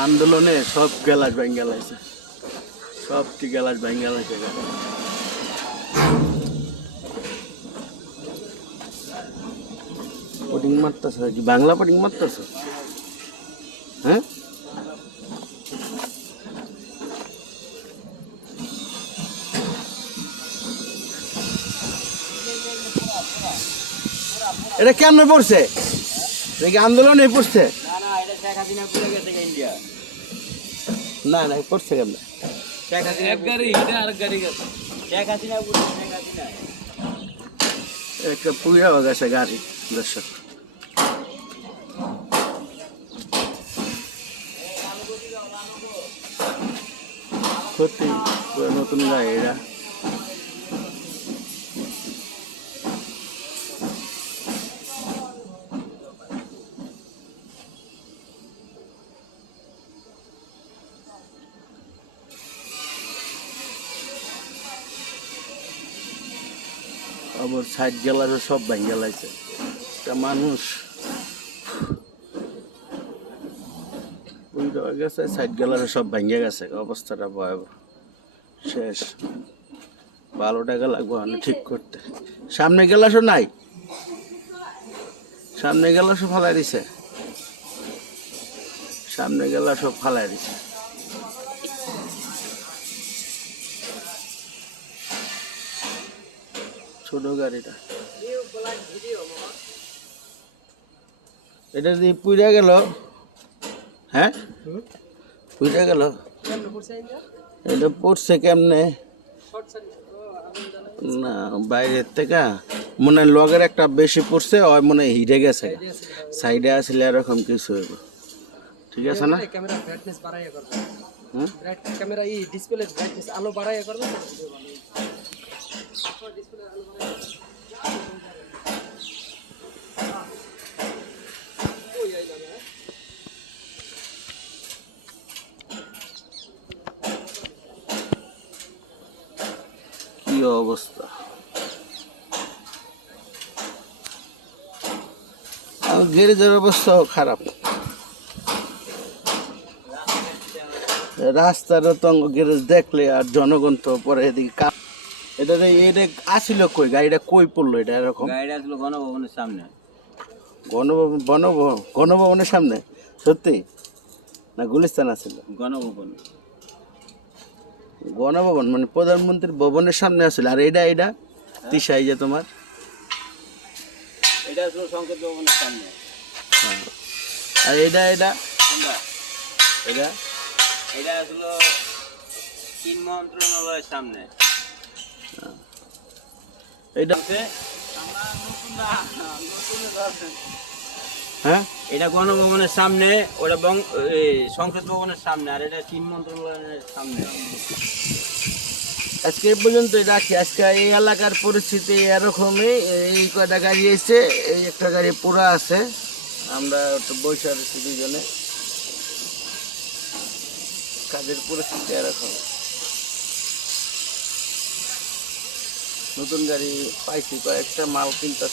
আন্দোলনে সব গ্যালাস ভাঙ্গা লাইছে, সবটি গ্যালাস ভাঙ্গা লাইছে। পুডিং মারতেছ কি বাংলা পুডিং মারতেছ? হ্যাঁ, এটা কেমনে পড়ছে? দেখি আন্দোলনে পড়ছে। না না পড়ছে কেমনে? একটা পুরা গেছে গাড়ি। দর্শক সত্যি নতুন গাড়ি এরা। আবার সাইড গেলারও সব ভাঙ্গা লাইছে। একটা মানুষ গেছে, সাইড গেলারও সব ভাঙ্গা গেছে, অবস্থাটা ভয়াবহ, শেষ। 12 টাকা লাগবে ঠিক করতে। সামনে গেলাসও নাই, সামনে গেলাসও ফালাই দিছে, সামনে গেলাসও ফালাই দিছে। ছোট গাড়িটা এটা দিয়ে পুড়ে গেল। হ্যাঁ, পুড়ে গেল। এটা পড়ছে কেমনে না, বাইরের থেকে মনে হয় লগের একটা বেশি পড়ছে, ওই মনে হয় হিটে গেছে, সাইডে আসলে এরকম কিছু হইব। ঠিক আছে না? ক্যামেরা ই ডিসপ্লে ব্রাইটনেস আলো বাড়াইয়া করবে। কি অবস্থা! গ্যারেজের অবস্থাও খারাপ, রাস্তার তো গ্যারেজ দেখলে আর জনগণ তো পরে এদিকে এটা এটা আসিল কই, গাড়িটা কই পড়লো? এটা এরকম গাড়িটা আসলো গণভবনের সামনে। গণভবনের সামনে? সত্যি না গুলিস্তান আছিল? গণভবন মানে প্রধানমন্ত্রীর ভবনের সামনে আসলে। আর এটা তিশা, এই যে তোমার এটা আসলো সংসদ ভবনের সামনে। আর এটা এটা এটা আসলো তিন মন্ত্রণালয়ের সামনে। এটা হ্যাঁ, এটা গণভবনের সামনে, ওটা সংসদ ভবনের সামনে, আর এটা তিন মন্ত্রণালয়ের সামনে। আজকে এই পর্যন্তই রাখি। আজকে এই এলাকার পরিস্থিতি এরকমই। এই কয়টা গাড়ি এসে, এই একটা গাড়ি পুরা আছে, আমরা একটু বসে আছি দুজনে। কাজের পরিস্থিতি এরকম। নতুন গাড়ি পাইছি, কয়েকটা মাল কিনতে